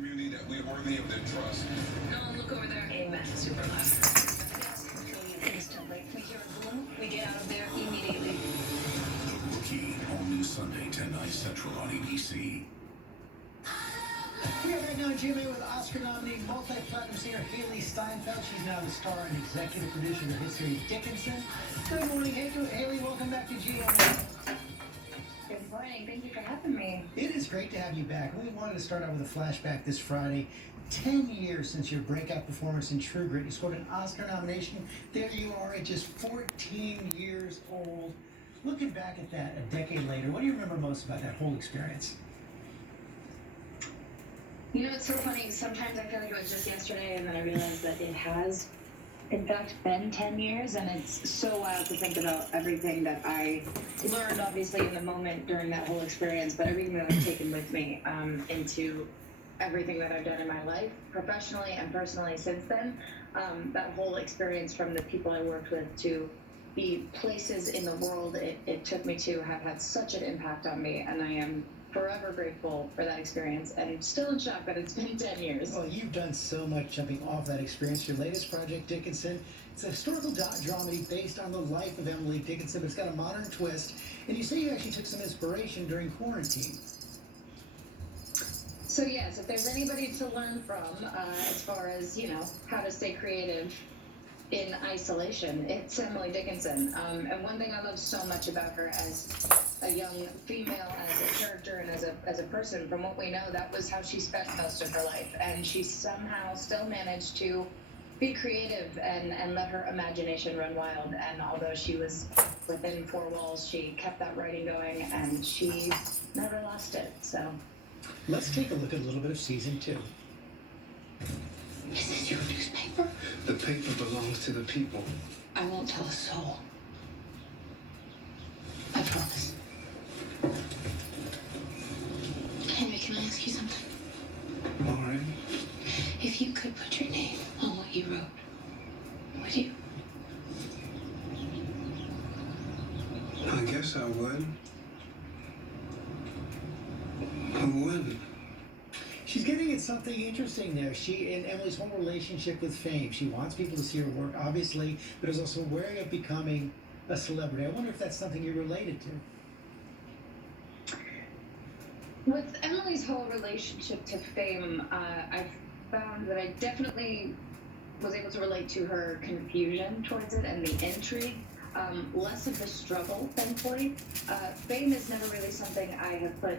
community that we're worthy of their trust. No, look over there. Amen. Super loud. Instantly. We hear a boom, we get out of there immediately. The Rookie, all new Sunday, 10/9 Central on ABC. We are right now in GMA with Oscar-nominated multi-platinum singer Haley Steinfeld. She's now the star and executive producer of the history of Dickinson. Good morning, Haley. Welcome back to GMA. Good morning. Thank you for having me. It is great to have you back. We wanted to start out with a flashback this Friday. 10 years since your breakout performance in True Grit. You scored an Oscar nomination. There you are at just 14 years old. Looking back at that a decade later, what do you remember most about that whole experience? You know, it's so funny. Sometimes I feel like it was just yesterday, and then I realized that it has, in fact, been 10 years, and it's so wild to think about everything that I learned, obviously, in the moment during that whole experience, but everything that I've taken with me into everything that I've done in my life, professionally and personally since then. That whole experience, from the people I worked with to the places in the world it took me to, have had such an impact on me, and I am forever grateful for that experience, and still in shock that it's been 10 years. Well, you've done so much jumping off that experience. Your latest project, Dickinson, it's a historical dramedy based on the life of Emily Dickinson, but it's got a modern twist, and you say you actually took some inspiration during quarantine. So yes, if there's anybody to learn from as far as, how to stay creative in isolation, it's Emily Dickinson. And one thing I love so much about her as a young female, as a character, and as a person, from what we know, that was how she spent most of her life. And she somehow still managed to be creative and let her imagination run wild. And although she was within four walls, she kept that writing going, and she never lost it. So let's take a look at a little bit of season 2. Is this your newspaper? The paper belongs to the people. I won't tell a soul. I promise. Henry, can I ask you something? All right. If you could put your name on what you wrote, would you? I guess I would. I would. She's getting at something interesting there. She and Emily's whole relationship with fame. She wants people to see her work, obviously, but is also wary of becoming a celebrity. I wonder if that's something you're related to. with Emily's whole relationship to fame, I've found that I definitely was able to relate to her confusion towards it and the intrigue. Less of the struggle, thankfully. Fame is never really something I have put